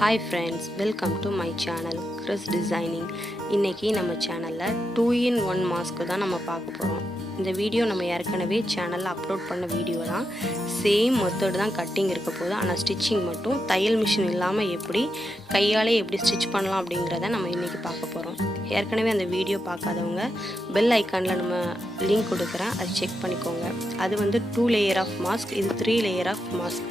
Hi friends, welcome to my channel Chris Designing. இன்னைக்கு நம்ம சேனலில் 2-in-1 மாஸ்க்கு தான் நம்ம பார்க்க போகிறோம். இந்த வீடியோ நம்ம ஏற்கனவே சேனலில் அப்லோட் பண்ண வீடியோ தான். சேம் மெத்தட் தான் கட்டிங் இருக்க போகுது. ஆனால் ஸ்டிச்சிங் மட்டும் தையல் மிஷின் இல்லாமல் எப்படி கையாலே எப்படி ஸ்டிச் பண்ணலாம் அப்படிங்கிறத நம்ம இன்றைக்கி பார்க்க போகிறோம். ஏற்கனவே அந்த வீடியோ பார்க்காதவங்க பெல் ஐக்கானில் நம்ம லிங்க் கொடுக்குறேன், அதை செக் பண்ணிக்கோங்க. அது வந்து 2 லேயர் ஆஃப் மாஸ்க், இது 3 லேயர் ஆஃப் மாஸ்க்.